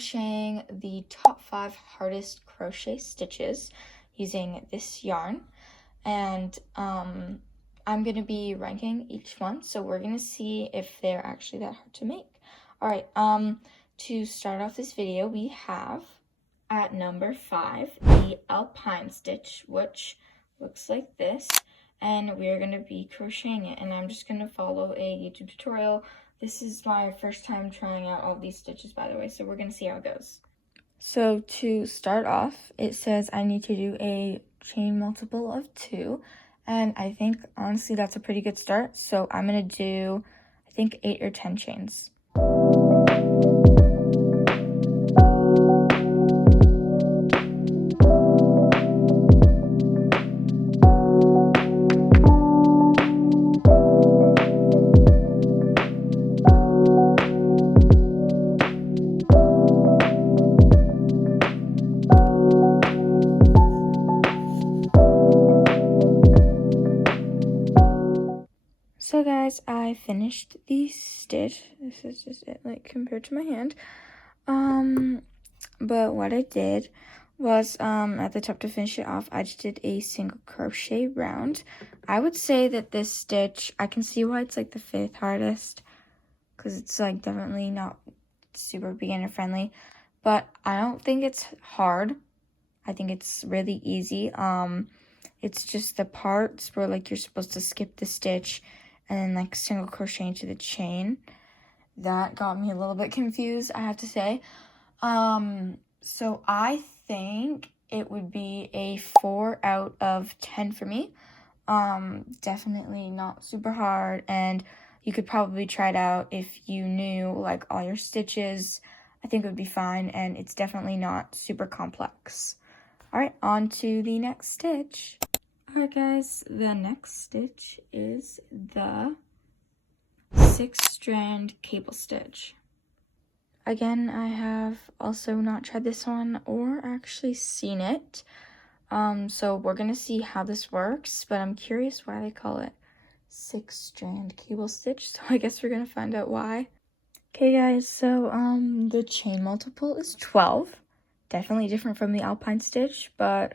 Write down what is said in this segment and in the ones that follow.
crocheting the top 5 hardest crochet stitches using this yarn, and I'm going to be ranking each one, so we're going to see if they're actually that hard to make. Alright, to start off this video, we have at number 5 the alpine stitch, which looks like this, and we're going to be crocheting it, and I'm just going to follow a YouTube tutorial. This is my first time trying out all these stitches, by the way, so we're going to see how it goes. So to start off, it says I need to do a chain multiple of 2, and I think honestly that's a pretty good start, so I'm going to do I think 8 or 10 chains. So guys, I finished the stitch. This is just it, like, compared to my hand. But what I did was, at the top to finish it off, I just did a single crochet round. I would say that this stitch, I can see why it's, like, the 5th hardest, because it's, like, definitely not super beginner friendly. But I don't think it's hard. I think it's really easy. It's just the parts where, like, you're supposed to skip the stitch and then, like, single crochet into the chain. That got me a little bit confused, I have to say. So I think it would be a 4 out of 10 for me. Definitely not super hard, and you could probably try it out if you knew, like, all your stitches. I think it would be fine, and it's definitely not super complex. Alright, on to the next stitch. Alright guys, the next stitch is the 6-strand cable stitch. Again, I have also not tried this one or actually seen it. So we're going to see how this works, but I'm curious why they call it 6-strand cable stitch, so I guess we're going to find out why. Okay guys, so the chain multiple is 12. Definitely different from the alpine stitch, but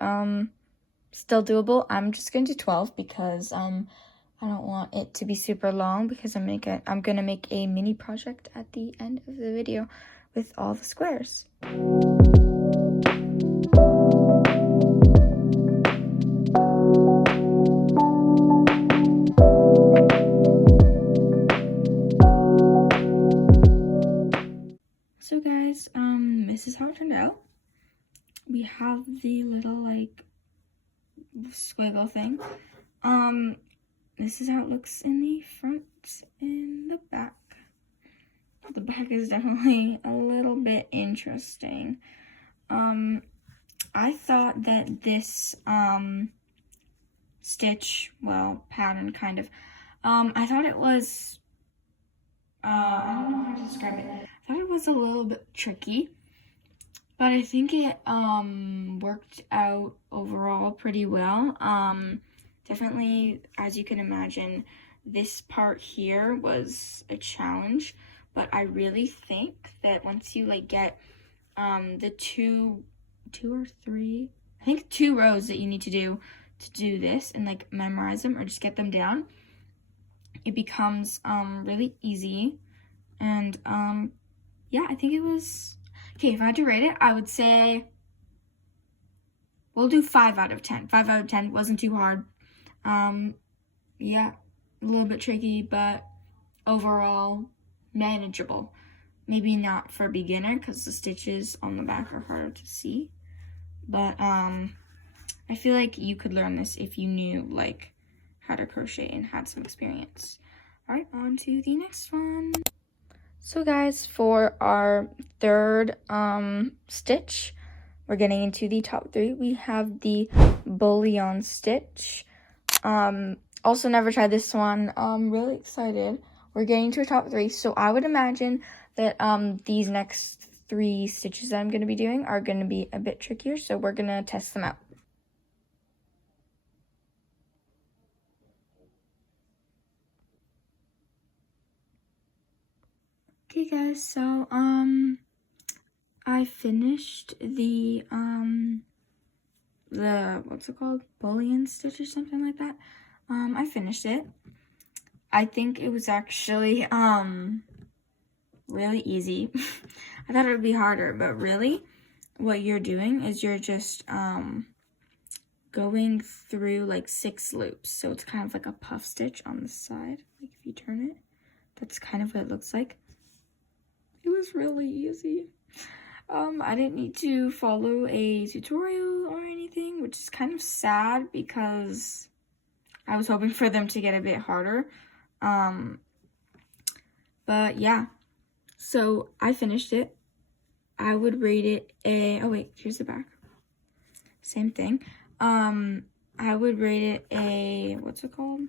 still doable. I'm just going to do 12 because I don't want it to be super long, because I'm gonna make a mini project at the end of the video with all the squares. So guys, this is how it turned out. We have the little, like, squiggle thing. This is how it looks in the front and the back. The back is definitely a little bit interesting. I thought that this stitch, well, pattern kind of, I thought it was, I don't know how to describe it. I thought it was a little bit tricky, but I think it worked out overall pretty well. Definitely, as you can imagine, this part here was a challenge, but I really think that once you, like, get the two or three, I think 2 rows that you need to do this and, like, memorize them or just get them down, it becomes really easy. And yeah, I think it was okay. If I had to rate it, I would say we'll do 5 out of 10. 5 out of 10 wasn't too hard. Yeah, a little bit tricky, but overall manageable. Maybe not for a beginner because the stitches on the back are harder to see, but I feel like you could learn this if you knew, like, how to crochet and had some experience. All right, on to the next one. So guys, for our 3rd stitch, we're getting into the top 3. We have the bullion stitch. Also never tried this one. I'm really excited. We're getting to a top 3, so I would imagine that these next 3 stitches that I'm going to be doing are going to be a bit trickier, so we're going to test them out. Okay guys, so I finished the what's it called? Bullion stitch or something like that. I finished it. I think it was actually really easy. I thought it would be harder, but really what you're doing is you're just going through like 6 loops. So it's kind of like a puff stitch on the side. Like if you turn it, that's kind of what it looks like. It was really easy. I didn't need to follow a tutorial or anything, which is kind of sad because I was hoping for them to get a bit harder. But yeah, so I finished it. I would rate it a, oh wait, here's the back. Same thing. I would rate it a, what's it called?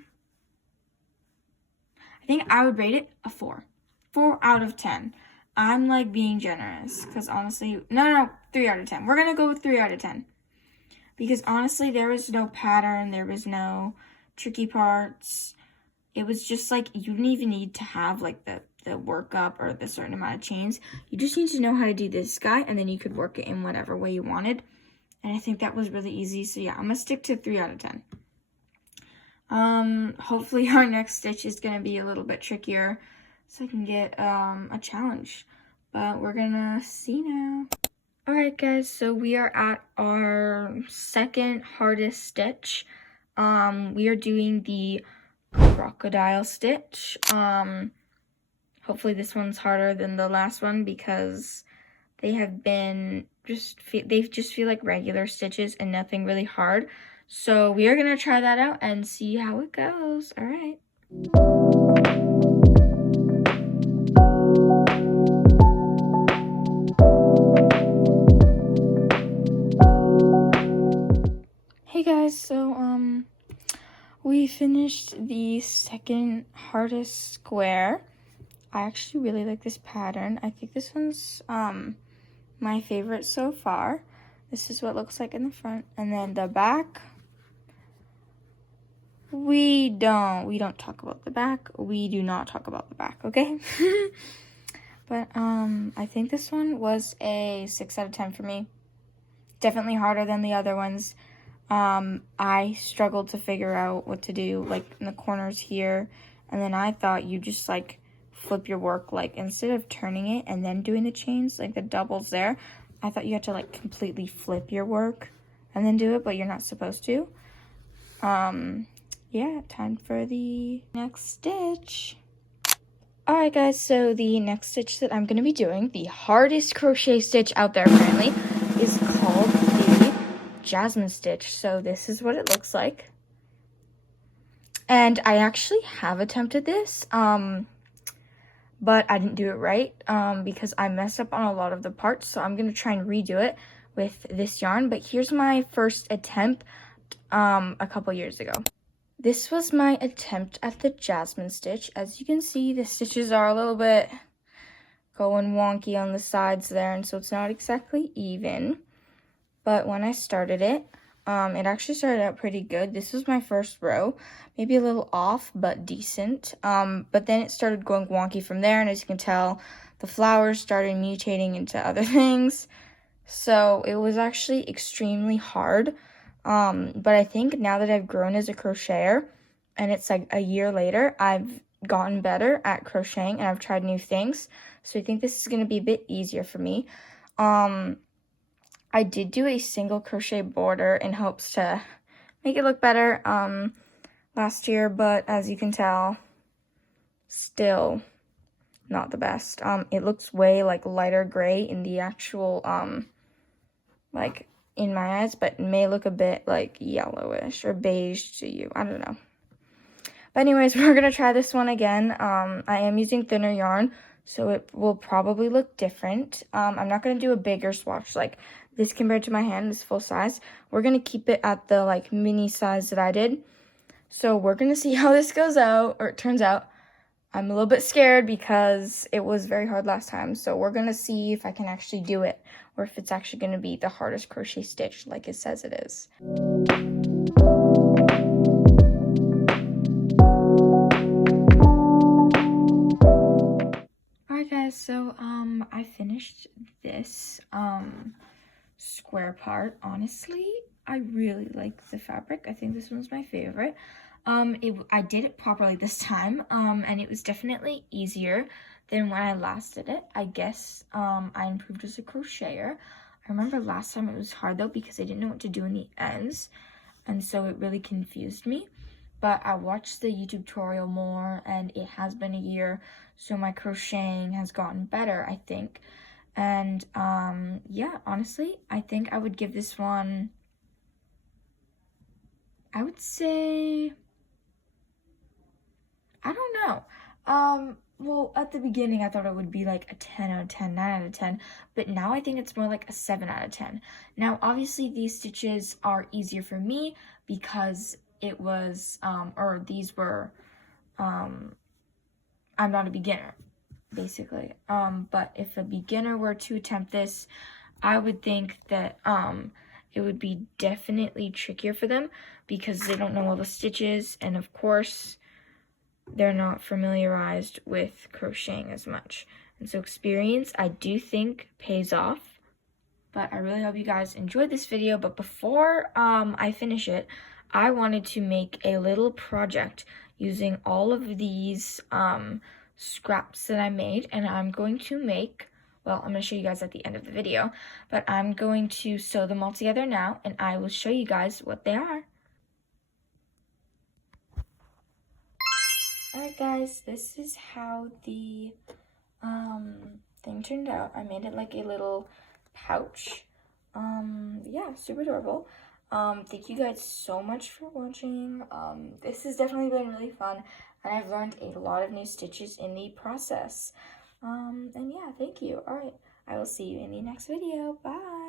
I think I would rate it a 4. 4 out of 10. I'm like being generous because honestly, no, 3 out of 10. We're going to go with 3 out of 10. Because honestly, there was no pattern. There was no tricky parts. It was just like, you didn't even need to have like the workup or the certain amount of chains. You just need to know how to do this guy and then you could work it in whatever way you wanted. And I think that was really easy. So yeah, I'm going to stick to 3 out of 10. Hopefully our next stitch is going to be a little bit trickier so I can get a challenge. But we're going to see now. Alright guys, so we are at our second hardest stitch. We are doing the crocodile stitch. Hopefully this one's harder than the last one because they have been they just feel like regular stitches and nothing really hard. So we are going to try that out and see how it goes. Alright. Hey guys, so we finished the second hardest square. I actually really like this pattern. I think this one's my favorite so far. This is what it looks like in the front, and then the back. We don't talk about the back. We do not talk about the back, okay? But I think this one was a 6 out of 10 for me. Definitely harder than the other ones. I struggled to figure out what to do, like in the corners here, and then I thought you just like flip your work, like instead of turning it and then doing the chains, like the doubles there, I thought you had to like completely flip your work and then do it, but you're not supposed to. Yeah, time for the next stitch. Alright guys, so the next stitch that I'm going to be doing, the hardest crochet stitch out there apparently, is called the jasmine stitch. So this is what it looks like. And I actually have attempted this, but I didn't do it right because I messed up on a lot of the parts. So I'm going to try and redo it with this yarn. But here's my first attempt a couple years ago. This was my attempt at the jasmine stitch. As you can see, the stitches are a little bit going wonky on the sides there, and so it's not exactly even. But when I started it, it actually started out pretty good. This was my first row, maybe a little off, but decent. But then it started going wonky from there, and as you can tell, the flowers started mutating into other things. So it was actually extremely hard. But I think now that I've grown as a crocheter, and it's like a year later, I've gotten better at crocheting, and I've tried new things. So I think this is going to be a bit easier for me. I did do a single crochet border in hopes to make it look better last year, but as you can tell, still not the best. It looks way like lighter gray in the actual like in my eyes, but it may look a bit like yellowish or beige to you. I don't know. But anyways, we're gonna try this one again. I am using thinner yarn, so it will probably look different. I'm not gonna do a bigger swatch like this compared to my hand, this full size. We're gonna keep it at the like mini size that I did. So we're gonna see how this goes out, or it turns out. I'm a little bit scared because it was very hard last time. So we're gonna see if I can actually do it, or if it's actually gonna be the hardest crochet stitch like it says it is. Alright guys, so I finished this square part. Honestly, I really like the fabric. I think this one's my favorite. I did it properly this time, and it was definitely easier than when I last did it. I guess I improved as a crocheter. I remember last time it was hard though because I didn't know what to do in the ends, and so it really confused me. But I watched the YouTube tutorial more, and it has been a year, so my crocheting has gotten better, I think. And yeah, honestly, I think I would give this one, I would say, I don't know. Well, at the beginning, I thought it would be like a 10 out of 10, 9 out of 10, but now I think it's more like a 7 out of 10. Now, obviously, these stitches are easier for me because it was, or these were, I'm not a beginner, basically. But if a beginner were to attempt this, I would think that, it would be definitely trickier for them because they don't know all the stitches, and of course, they're not familiarized with crocheting as much. And so experience, I do think, pays off. But I really hope you guys enjoyed this video. But before I finish it, I wanted to make a little project using all of these scraps that I made. And I'm going to make, well, I'm going to show you guys at the end of the video. But I'm going to sew them all together now, and I will show you guys what they are. Alright guys, this is how the thing turned out. I made it like a little pouch. Yeah, super adorable. Thank you guys so much for watching. This has definitely been really fun, and I've learned a lot of new stitches in the process. And yeah, thank you. Alright, I will see you in the next video. Bye!